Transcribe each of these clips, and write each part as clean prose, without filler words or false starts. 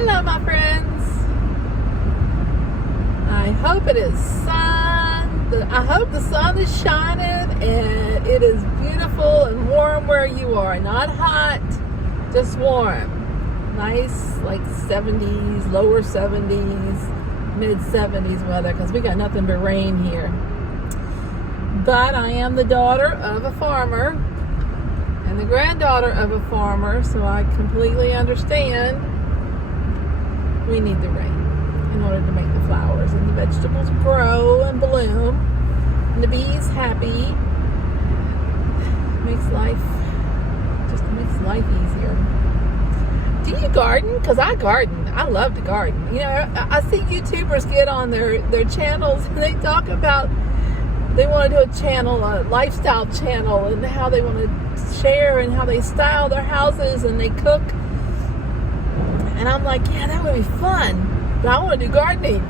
Hello, my friends. I hope it is I hope the sun is shining and it is beautiful and warm where you are. Not hot, just warm. Nice, like 70s, lower 70s, mid 70s weather, because we got nothing but rain here. But I am the daughter of a farmer and the granddaughter of a farmer, so I completely understand we need the rain in order to make the flowers and the vegetables grow and bloom and the bees happy. Makes life easier. Do you garden? Because I garden. I love to garden. You know, I see YouTubers get on their channels and they talk about they want to do a lifestyle channel, and how they want to share and how they style their houses and they cook. And I'm like, yeah, that would be fun, but I want to do gardening.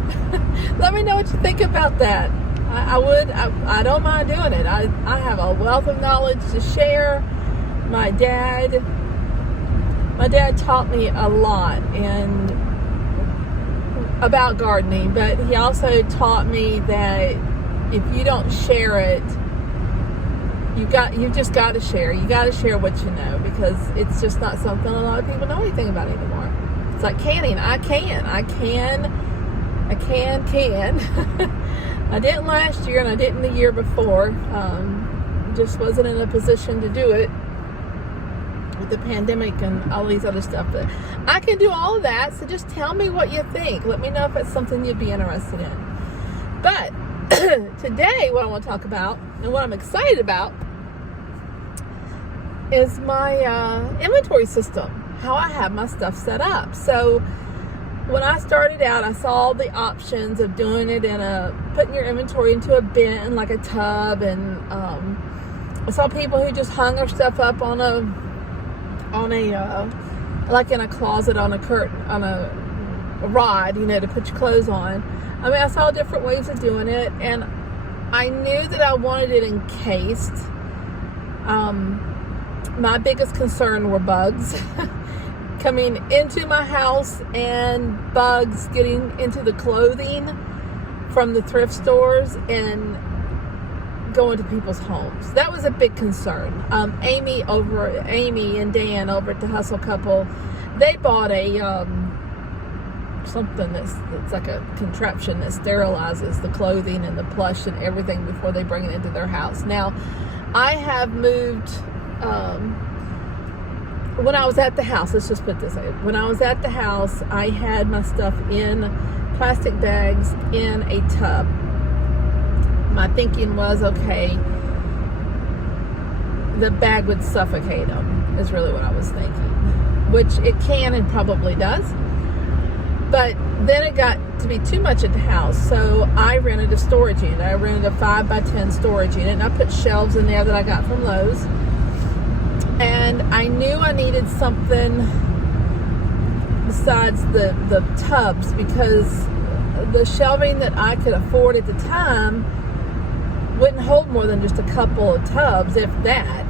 Let me know what you think about that. I don't mind doing it. I have a wealth of knowledge to share. My dad taught me a lot about gardening, but he also taught me that if you don't share it, you've just got to share. You got to share what you know, because it's just not something a lot of people know anything about anymore. It's like canning. I can. I didn't last year and I didn't the year before. Just wasn't in a position to do it with the pandemic and all these other stuff. But I can do all of that. So just tell me what you think. Let me know if it's something you'd be interested in. But today, what I want to talk about and what I'm excited about is my inventory system. How I have my stuff set up. So when I started out, I saw the options of doing it putting your inventory into a bin, like a tub, and I saw people who just hung their stuff up on a like in a closet on a curtain, on a rod, to put your clothes on. I mean, I saw different ways of doing it, and I knew that I wanted it encased. My biggest concern were bugs coming into my house and bugs getting into the clothing from the thrift stores and going to people's homes. That was a big concern. Amy and Dan over at the Hustle Couple, they bought a something that's like a contraption that sterilizes the clothing and the plush and everything before they bring it into their house. Now, I have moved. When I was at the house, let's just put it this way. When I was at the house, I had my stuff in plastic bags in a tub. My thinking was, okay, the bag would suffocate them, is really what I was thinking. Which it can and probably does. But then it got to be too much at the house, so I rented a storage unit. I rented a 5x10 storage unit, and I put shelves in there that I got from Lowe's. And I knew I needed something besides the tubs, because the shelving that I could afford at the time wouldn't hold more than just a couple of tubs, if that.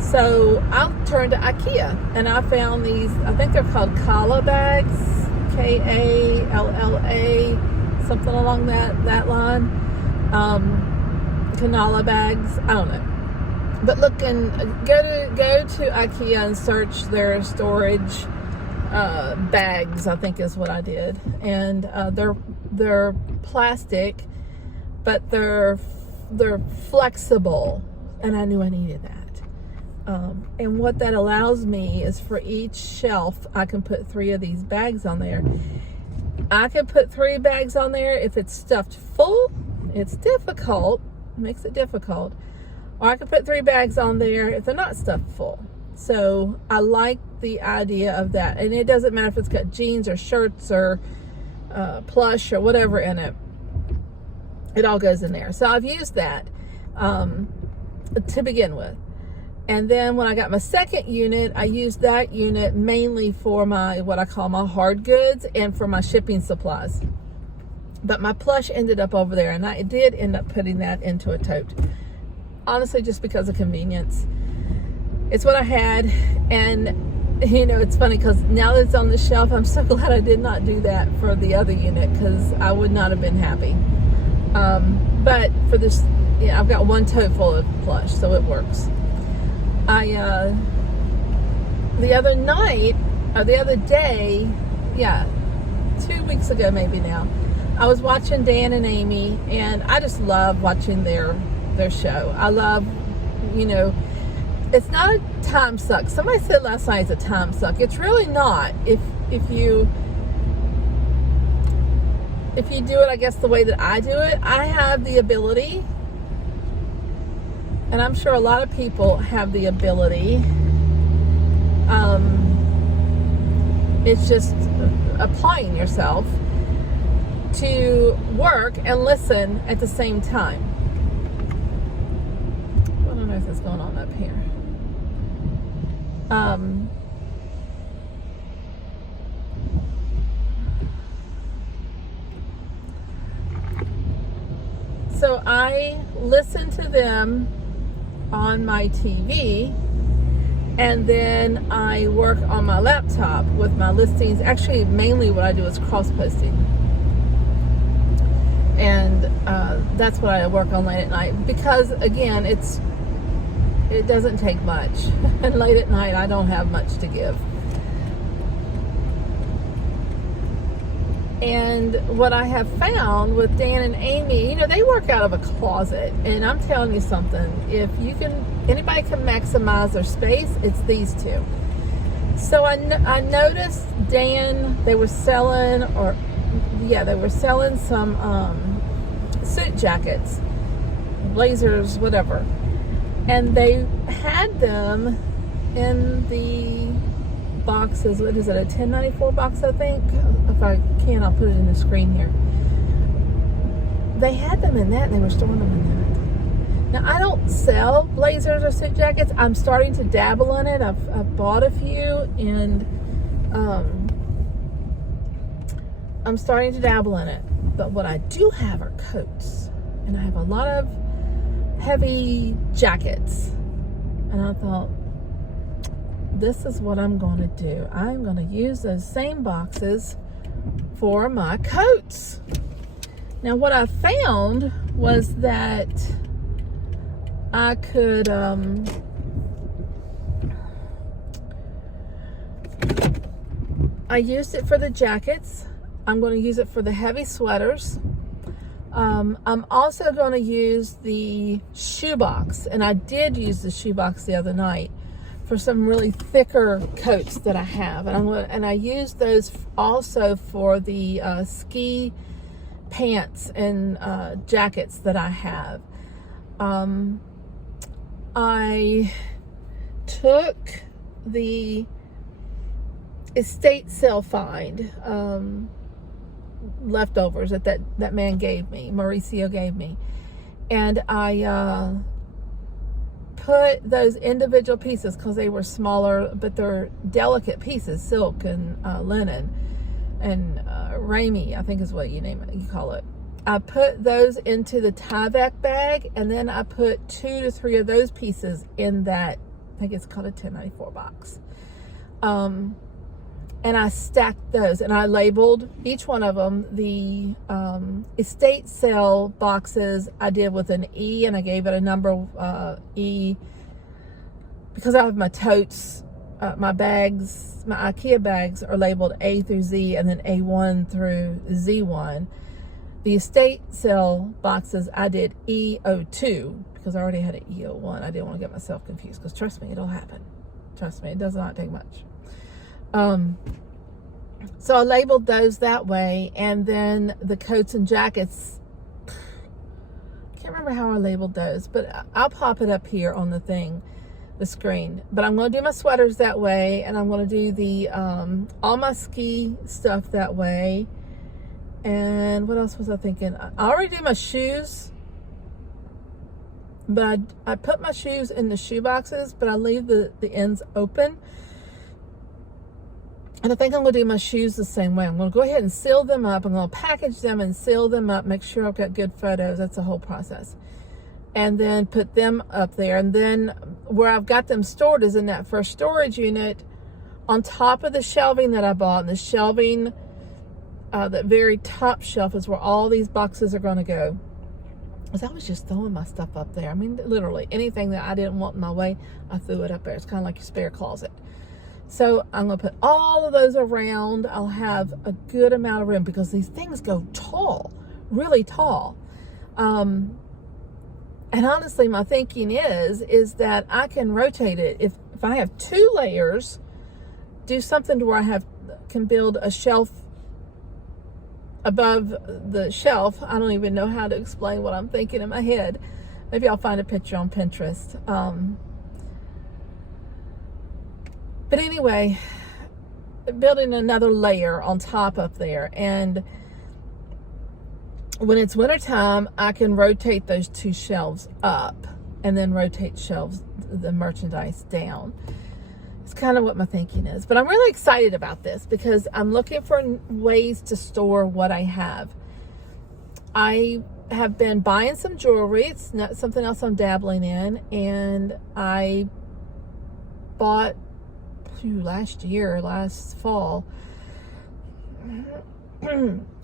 So I turned to IKEA, and I found these, I think they're called Kalla bags, Kalla, something along that line. Kanala bags, I don't know. But go to IKEA and search their storage bags, I think is what I did. And they're plastic, but they're flexible, and I knew I needed that. And what that allows me is, for each shelf, I can put 3 of these bags on there. I can put 3 bags on there if it's stuffed full. It's difficult, makes it difficult. Or I can put 3 bags on there if they're not stuffed full. So I like the idea of that. And it doesn't matter if it's got jeans or shirts or plush or whatever in it. It all goes in there. So I've used that to begin with. And then when I got my second unit, I used that unit mainly for what I call my hard goods and for my shipping supplies. But my plush ended up over there, and I did end up putting that into a tote. Honestly, just because of convenience. It's what I had, and you know, it's funny because now that it's on the shelf, I'm so glad I did not do that for the other unit, because I would not have been happy. But for this, yeah, I've got one tote full of plush, so it works. The other night, or the other day, yeah, 2 weeks ago maybe now, I was watching Dan and Amy, and I just love watching their show. I love, you know, it's not a time suck. Somebody said last night it's a time suck. It's really not. If you do it, I guess, the way that I do it, I have the ability, and I'm sure a lot of people have the ability. It's just applying yourself to work and listen at the same time. I don't know if that's going on up here. So I listen to them on my TV, and then I work on my laptop with my listings. Actually, mainly what I do is cross-posting. And that's what I work on late at night, because again, it doesn't take much. And late at night, I don't have much to give. And what I have found with Dan and Amy, you know, they work out of a closet. And I'm telling you something, if anybody can maximize their space, it's these two. So I noticed Dan, they were selling some suit jackets, blazers, whatever. And they had them in the boxes. What is it, a 1094 box, I think? If I can, I'll put it in the screen here. They had them in that, and they were storing them in that. Now, I don't sell blazers or suit jackets. I'm starting to dabble in it. I've bought a few, and I'm starting to dabble in it. But what I do have are coats, and I have a lot of heavy jackets. And I thought, this is what I'm going to do. I'm going to use those same boxes for my coats. Now, what I found was that I could I used it for the jackets. I'm going to use it for the heavy sweaters. I'm also going to use the shoebox, and I did use the shoebox the other night for some really thicker coats that I have, and I use those also for the ski pants and jackets that I have. I took the estate sale find leftovers that man gave me, Mauricio gave me, and I put those individual pieces, because they were smaller, but they're delicate pieces, silk and linen and ramie, I think is what you call it. I put those into the Tyvek bag, and then I put 2 to 3 of those pieces in that, I think it's called a 1094 box. And I stacked those, and I labeled each one of them. The estate sale boxes I did with an E, and I gave it a number E, because I have my totes, my bags, my IKEA bags are labeled A through Z, and then A1 through Z1. The estate sale boxes I did E02, because I already had an E01. I didn't want to get myself confused, because trust me, it'll happen. Trust me, it does not take much. So I labeled those that way, and then the coats and jackets, I can't remember how I labeled those, but I'll pop it up here on the screen. But I'm going to do my sweaters that way, and I'm going to do the all my ski stuff that way. And what else was I thinking? I already did my shoes, but I put my shoes in the shoe boxes, but I leave the ends open. And I think I'm going to do my shoes the same way. I'm going to go ahead and seal them up. I'm going to package them and seal them up, make sure I've got good photos. That's the whole process. And then put them up there. And then where I've got them stored is in that first storage unit on top of the shelving that I bought. And the shelving, the very top shelf is where all these boxes are going to go. Because I was just throwing my stuff up there. I mean, literally, anything that I didn't want in my way, I threw it up there. It's kind of like your spare closet. So I'm going to put all of those around. I'll have a good amount of room because these things go tall, really tall. And honestly, my thinking is that I can rotate it. If I have 2 layers, do something to where I can build a shelf above the shelf. I don't even know how to explain what I'm thinking in my head. Maybe I'll find a picture on Pinterest. But anyway, building another layer on top up there. And when it's wintertime, I can rotate those 2 shelves up and then rotate the merchandise down. It's kind of what my thinking is. But I'm really excited about this because I'm looking for ways to store what I have. I have been buying some jewelry. It's not something else I'm dabbling in. And I bought last fall.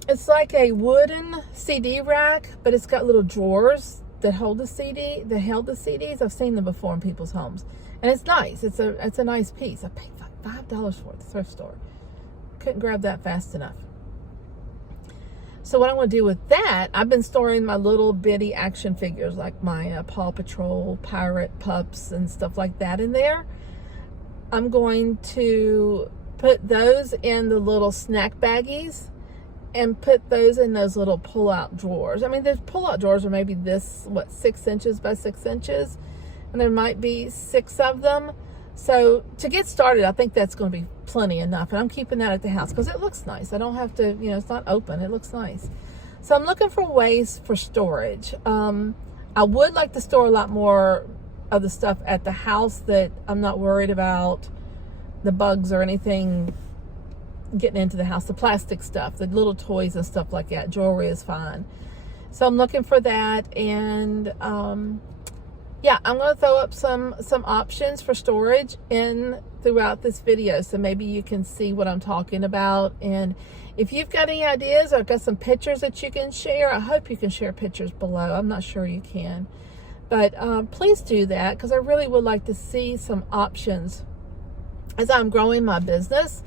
It's like a wooden CD rack, but it's got little drawers that hold the CDs. I've seen them before in people's homes. And it's nice. It's a nice piece. I paid like $5 for it at the thrift store. Couldn't grab that fast enough. So what I want to do with that, I've been storing my little bitty action figures like my Paw Patrol, Pirate Pups, and stuff like that in there. I'm going to put those in the little snack baggies and put those in those little pull-out drawers. I mean, the pull-out drawers are maybe 6 inches by 6 inches. And there might be 6 of them. So to get started, I think that's going to be plenty enough. And I'm keeping that at the house because it looks nice. I don't have to, it's not open. It looks nice. So I'm looking for ways for storage. I would like to store a lot more of the stuff at the house that I'm not worried about the bugs or anything getting into the house. The plastic stuff, the little toys and stuff like that. Jewelry is fine. So I'm looking for that. And, yeah, I'm going to throw up some options for storage throughout this video, so maybe you can see what I'm talking about. And if you've got any ideas or got some pictures that you can share, I hope you can share pictures below. I'm not sure you can, but please do that because I really would like to see some options as I'm growing my business.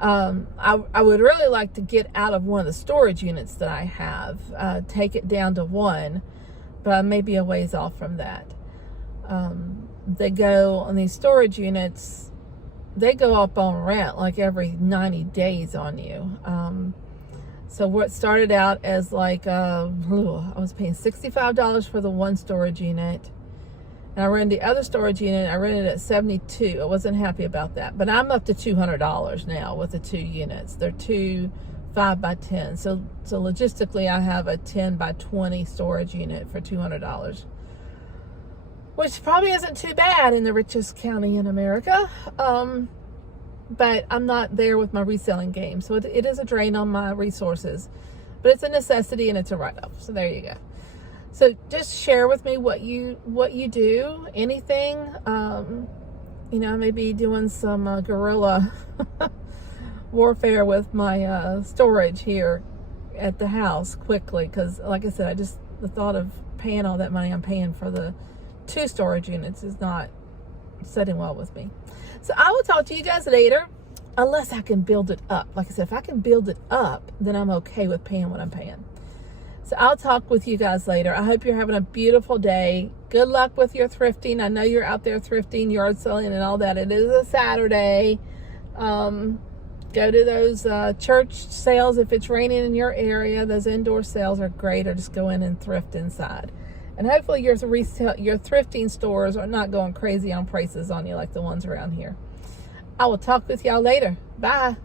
I would really like to get out of one of the storage units that I have, take it down to 1, but I may be a ways off from that. They go on these storage units, they go up on rent like every 90 days on you. So what started out as like, I was paying $65 for the 1 storage unit. And I rented the other storage unit, I rented it at $72. I wasn't happy about that. But I'm up to $200 now with the 2 units. They're 2 5x10. So logistically, I have a 10x20 storage unit for $200. Which probably isn't too bad in the richest county in America. But I'm not there with my reselling game. So it is a drain on my resources. But it's a necessity and it's a write-off. So there you go. So just share with me what you do. Anything. Maybe doing some guerrilla warfare with my storage here at the house quickly. Because like I said, the thought of paying all that money I'm paying for the 2 storage units is not setting well with me. So I will talk to you guys later, unless I can build it up. Like I said, if I can build it up, then I'm okay with paying what I'm paying. So I'll talk with you guys later. I hope you're having a beautiful day. Good luck with your thrifting. I know you're out there thrifting, yard selling, and all that. It is a Saturday. Go to those church sales if it's raining in your area. Those indoor sales are great, or just go in and thrift inside. And hopefully your thrifting stores are not going crazy on prices on you like the ones around here. I will talk with y'all later. Bye.